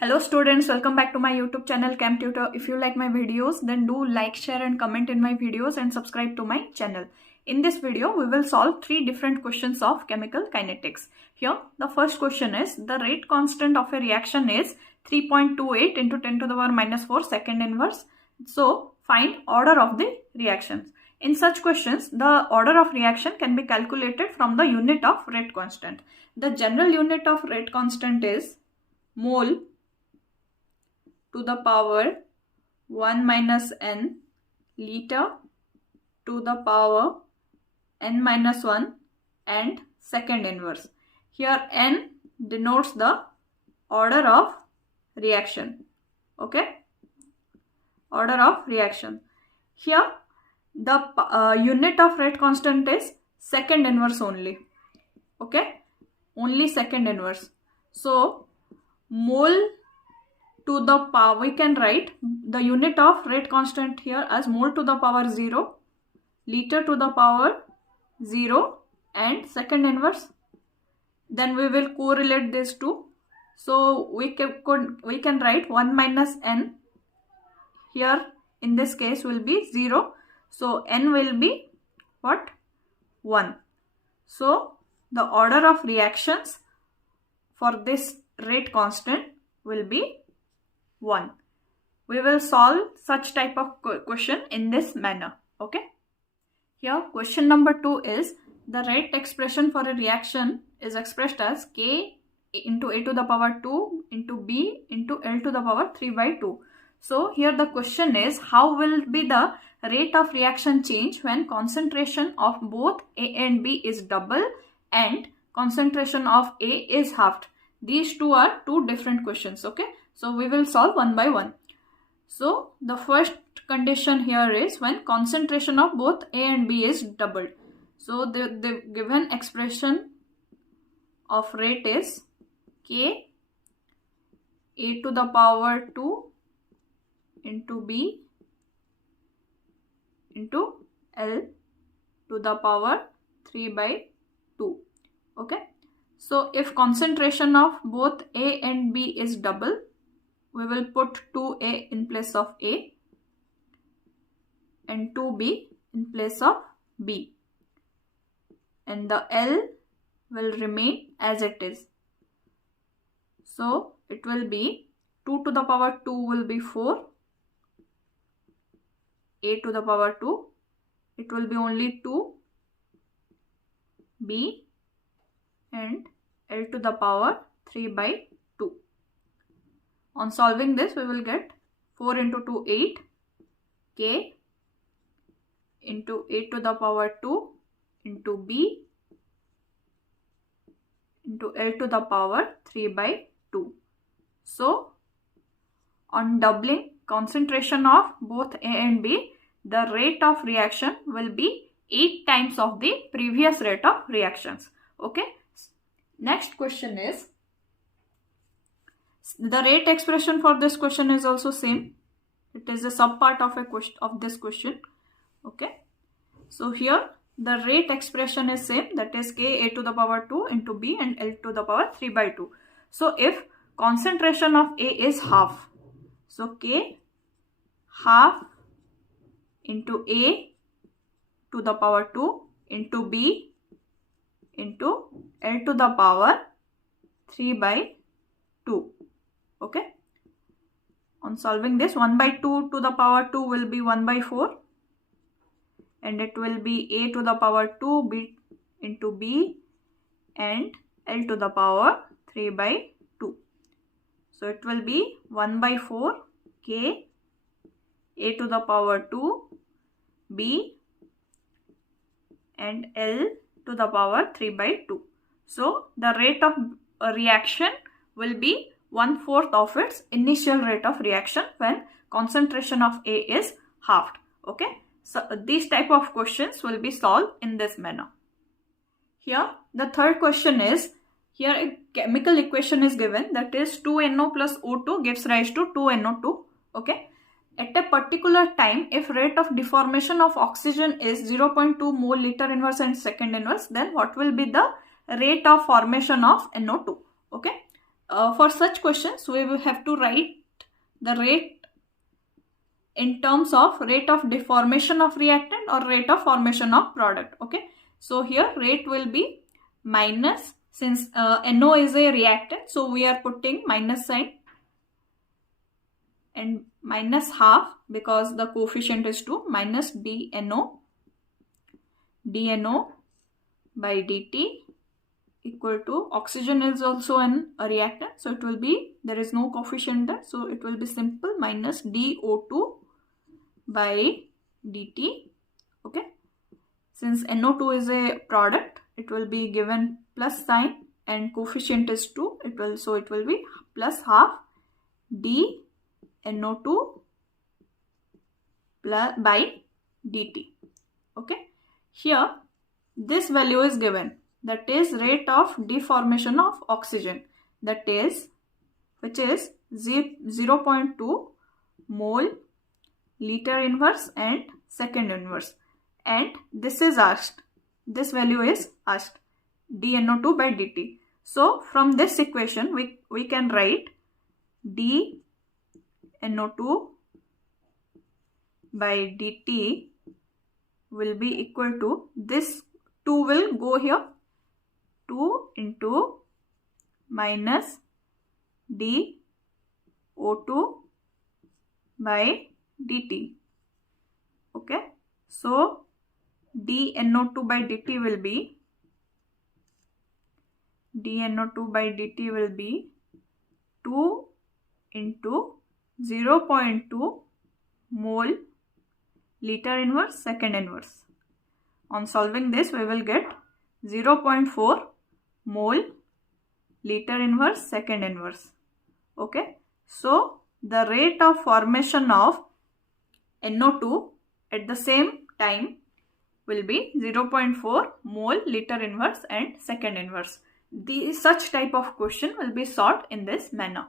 Hello students, welcome back to my YouTube channel Chem Tutor. If you like my videos, then do like, share and comment in my videos and subscribe to my channel. In this video, we will solve 3 different questions of chemical kinetics. Here, the first question is, the rate constant of a reaction is 3.28 into 10 to the power minus 4 second inverse. So, find order of the reactions. In such questions, the order of reaction can be calculated from the unit of rate constant. The general unit of rate constant is mole to the power 1 minus n liter to the power n minus 1 and second inverse. Here n denotes the order of reaction. Okay, order of reaction. Here the unit of rate constant is second inverse only. Okay, only second inverse. So mole to the power, we can write the unit of rate constant here as mole to the power 0, liter to the power 0 and second inverse. Then we will correlate these two. So we can write 1 minus n. Here in this case will be 0. So n will be what? 1. So the order of reactions for this rate constant will be 1. We will solve such type of question in this manner. Okay. Here question number 2 is, the rate expression for a reaction is expressed as K into A to the power 2 into B into L to the power 3 by 2. So here the question is, how will be the rate of reaction change when concentration of both A and B is double and concentration of A is halved? These two are two different questions. Okay. So we will solve one by one. So the first condition here is when concentration of both A and B is doubled. So the given expression of rate is K A to the power 2 into B into L to the power 3 by 2. Okay. So if concentration of both A and B is double, we will put 2A in place of A and 2B in place of B, and the L will remain as it is. So it will be 2 to the power 2 will be 4, A to the power 2, it will be only 2, B and L to the power 3 by 2. On solving this, we will get 4 into 2, 8, K into A to the power 2 into B into L to the power 3 by 2. So, on doubling concentration of both A and B, the rate of reaction will be 8 times of the previous rate of reactions. Okay. Next question is, the rate expression for this question is also same. It is a subpart of a question of this question. Okay. So here the rate expression is same, that is K A to the power 2 into B and L to the power 3 by 2. So if concentration of A is half, so K half into A to the power 2 into B into L to the power 3 by 2. Okay. On solving this, 1 by 2 to the power 2 will be 1 by 4 and it will be A to the power 2 B into B and L to the power 3 by 2. So it will be 1 by 4 K A to the power 2 B and L to the power 3 by 2. So the rate of reaction will be 1/4 of its initial rate of reaction when concentration of A is halved. Okay. So these type of questions will be solved in this manner. Here the third question is, here a chemical equation is given, that is 2NO plus O2 gives rise to 2NO2. Okay. At a particular time, if rate of deformation of oxygen is 0.2 mole liter inverse and second inverse, then what will be the rate of formation of NO2? Okay. for such questions, we will have to write the rate in terms of rate of deformation of reactant or rate of formation of product. Okay, so here rate will be minus, since NO is a reactant, so we are putting minus sign, and minus half because the coefficient is 2, minus dNO by dt equal to, oxygen is also a reactant, so it will be, there is no coefficient there, so it will be simple, minus dO2 by dt. Okay, since NO2 is a product, it will be given plus sign and coefficient is 2, it will be plus half dNO2 by dt. Okay, here this value is given, that is rate of deformation of oxygen, that is, which is 0.2 mole liter inverse and second inverse, and this is asked, this value is asked, dNO2 by dt. So from this equation we can write dNO2 by dt will be equal to, this 2 will go here, 2 into minus dO2 by dt. Okay, so dNO2 by dt will be, 2 into 0.2 mole liter inverse second inverse. On solving this, we will get 0.4 mole liter inverse second inverse. Okay, so the rate of formation of NO2 at the same time will be 0.4 mole liter inverse and second inverse. Such type of question will be solved in this manner.